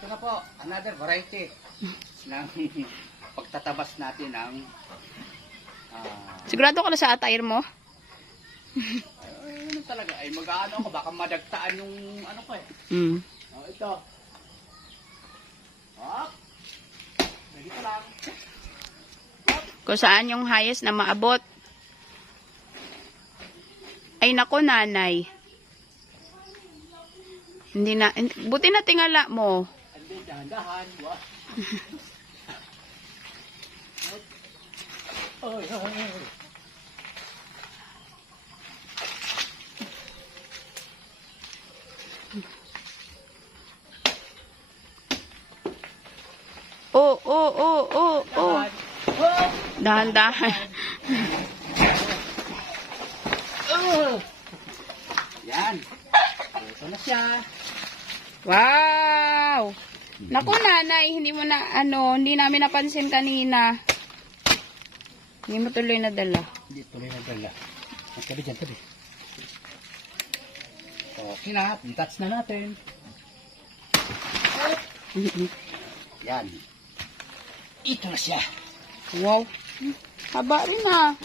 ito na po, another variety ng pagtatabas natin ng Sigurado ka na sa attire mo? ano talaga, ay mag-ano ako, baka madagtaan yung ano ko eh. Mm. Oh, ito. Hop. Dito lang. Kung saan yung highest na maabot. Ay nako nanay. Hindi na, buti na tingala mo. Hindi, dahan-dahan. Oy, oy, oy. Oh, oh, oh, oh, oh. Dahan-dahan. Yan. Ito na siya. Wow! Naku nanay, hindi mo na, hindi namin napansin kanina. Hindi mo tuloy nadala. Hindi tuloy na dala. Ang tabi dyan, tabi. Okay na, touch na natin. Yan. Ito na siya. Wow. Haba rin ah.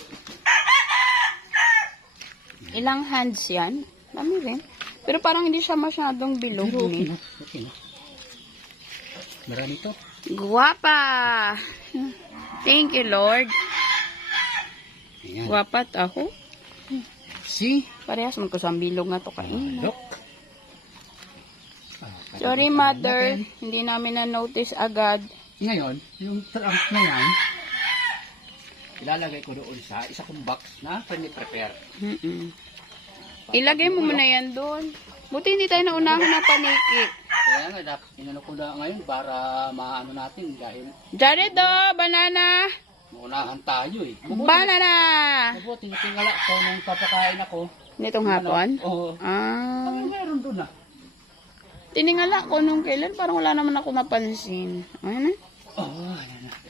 Ilang hands yan? Dami rin. Pero parang hindi siya masyadong bilog. Pero eh. okay na. Marami to. Guwapa! Thank you, Lord. Ayan. Guwapat ako. See? Parehas magkasang bilog nga to kain. Look. Sorry, mother. Hindi namin na-notice agad. Ngayon, yung trunk na yan, ilalagay ko doon sa isa kong box na prepare. Ilagay mo muna yan doon. Buti hindi tayo naunahan na paniki. Kaya nga, inano ko na ngayon para maano natin dahil Jared, banana! maunahan tayo eh. Banana! Mabuti, natingala ko nung papakain ako. Nitong hapon? Oo. Ah. Meron doon ah. Tiningala ko nung kailan, parang wala naman ako napansin. Ayun na. Oo, ayan na.